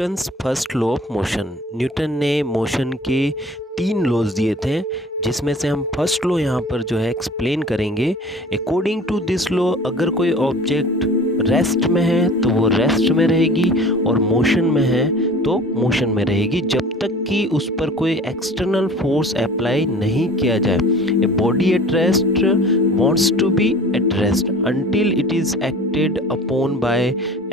Newton's first law of motion. Newton ने motion के 3 laws दिए थे, जिसमें से हम फर्स्ट लॉ यहाँ पर जो है एक्सप्लेन करेंगे। अकॉर्डिंग टू दिस लॉ, अगर कोई ऑब्जेक्ट रेस्ट में है तो वो रेस्ट में रहेगी और मोशन में है तो मोशन में रहेगी, जब तक कि उस पर कोई एक्सटर्नल फोर्स अप्लाई नहीं किया जाए। A body at rest wants to be at rest until it is acted upon by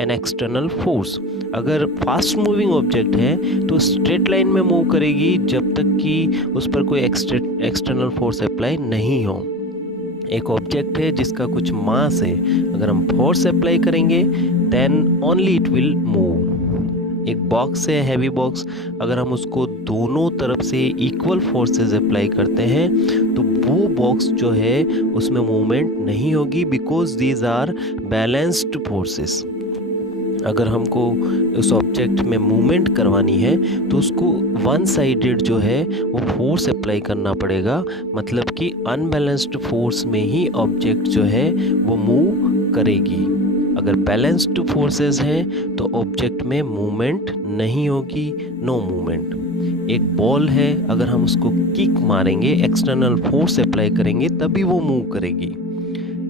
an external force। अगर फास्ट मूविंग ऑब्जेक्ट है तो स्ट्रेट लाइन में मूव करेगी जब तक कि उस पर कोई एक्सटर्नल फोर्स अप्लाई नहीं हो। एक ऑब्जेक्ट है जिसका कुछ मास है, अगर हम फोर्स अप्लाई करेंगे then only it will move. एक बॉक्स है, हैवी बॉक्स, अगर हम उसको दोनों तरफ से इक्वल फोर्सेस अप्लाई करते हैं तो वो बॉक्स जो है उसमें मूवमेंट नहीं होगी, because these are balanced forces. अगर हमको उस ऑब्जेक्ट में मूवमेंट करवानी है तो उसको वन साइडेड जो है वो फोर्स अप्लाई करना पड़ेगा, मतलब कि अनबैलेंस्ड फोर्स में ही ऑब्जेक्ट जो है वो मूव करेगी। अगर बैलेंस्ड फोर्सेस हैं तो ऑब्जेक्ट में मूवमेंट नहीं होगी, नो मूवमेंट। एक बॉल है, अगर हम उसको किक मारेंगे, एक्सटर्नल फोर्स अप्लाई करेंगे तभी वो मूव करेगी।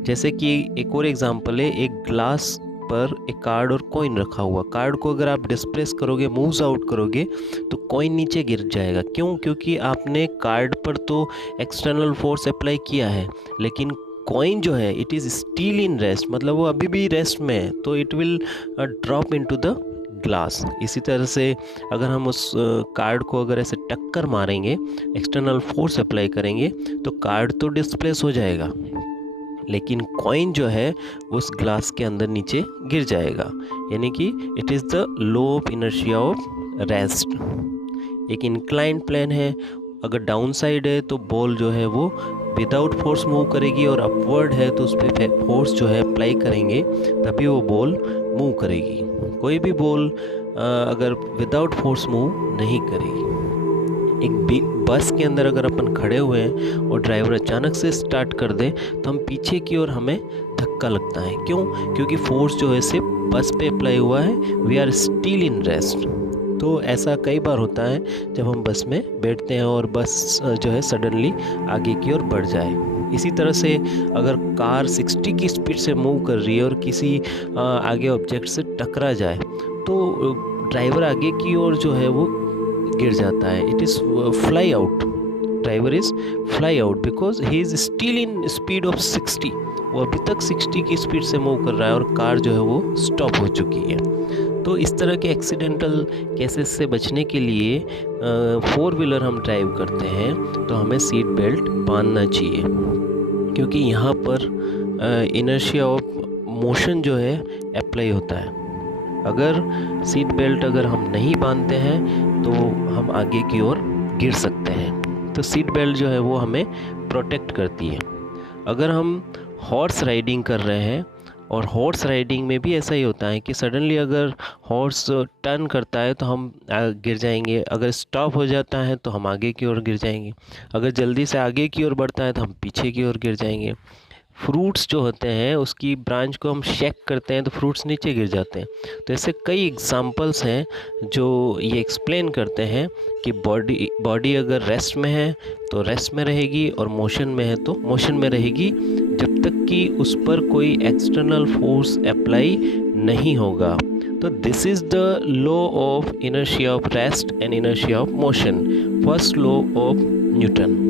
जैसे कि एक और एग्जांपल है, एक ग्लास पर एक कार्ड और कॉइन रखा हुआ, कार्ड को अगर आप डिस्प्लेस करोगे, मूव्स आउट करोगे तो कॉइन नीचे गिर जाएगा। क्यों? क्योंकि आपने कार्ड पर तो एक्सटर्नल फोर्स अप्लाई किया है, लेकिन कॉइन जो है it is still in rest, मतलब वो अभी भी रेस्ट में है, तो it will drop into the glass. इसी तरह से अगर हम उस कार्ड को अगर ऐसे टक्कर मारेंगे, एक्सटर्नल फोर्स अप्लाई करेंगे तो कार्ड तो डिस्प्लेस हो जाएगा, लेकिन कॉइन जो है उस ग्लास के अंदर नीचे गिर जाएगा। यानी कि it is the law of inertia of rest. एक इंक्लाइंड प्लेन है, अगर डाउन साइड है तो बॉल जो है वो विदाउट फोर्स मूव करेगी, और अपवर्ड है तो उस पर फोर्स जो है अप्लाई करेंगे तभी वो बॉल मूव करेगी। कोई भी बॉल अगर विदाउट फोर्स मूव नहीं करेगी। एक बस के अंदर अगर अपन खड़े हुए हैं और ड्राइवर अचानक से स्टार्ट कर दे तो हम पीछे की ओर हमें धक्का लगता है। क्यों? क्योंकि फोर्स जो है सिर्फ बस पे अप्लाई हुआ है, we are still in rest. तो ऐसा कई बार होता है जब हम बस में बैठते हैं और बस जो है सडनली आगे की ओर बढ़ जाए। इसी तरह से अगर कार 60 की स्पीड से मूव कर रही है और किसी आगे ऑब्जेक्ट से टकरा जाए तो ड्राइवर आगे की ओर जो है वो गिर जाता है। It is fly out, driver is fly out because he is still in speed of 60। वो अभी तक 60 की स्पीड से मूव कर रहा है और कार जो है वो स्टॉप हो चुकी है। तो इस तरह के एक्सीडेंटल केसेस से बचने के लिए 4 व्हीलर हम ड्राइव करते हैं तो हमें सीट बेल्ट बांधना चाहिए, क्योंकि यहाँ पर इनर्शिया ऑफ मोशन जो है अप्लाई होता है। अगर सीट बेल्ट अगर हम नहीं बांधते हैं तो हम आगे की ओर गिर सकते हैं। तो सीट बेल्ट जो है वो हमें प्रोटेक्ट करती है। अगर हम हॉर्स राइडिंग कर रहे हैं, और हॉर्स राइडिंग में भी ऐसा ही होता है कि सडनली अगर हॉर्स टर्न करता है तो हम गिर जाएंगे, अगर स्टॉप हो जाता है तो हम आगे की ओर गिर जाएंगे, अगर जल्दी से आगे की ओर बढ़ता है तो हम पीछे की ओर गिर जाएंगे। फ्रूट्स जो होते हैं उसकी ब्रांच को हम शेक करते हैं तो फ्रूट्स नीचे गिर जाते हैं। तो ऐसे कई एग्जांपल्स हैं जो ये एक्सप्लेन करते हैं कि बॉडी अगर रेस्ट में है तो रेस्ट में रहेगी, और मोशन में है तो मोशन में रहेगी, जब तक कि उस पर कोई एक्सटर्नल फोर्स अप्लाई नहीं होगा। तो this is the law of inertia of rest and inertia of motion, first law of Newton.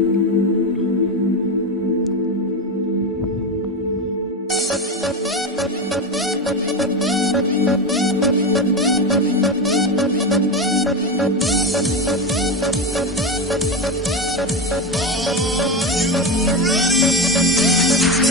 Are you ready?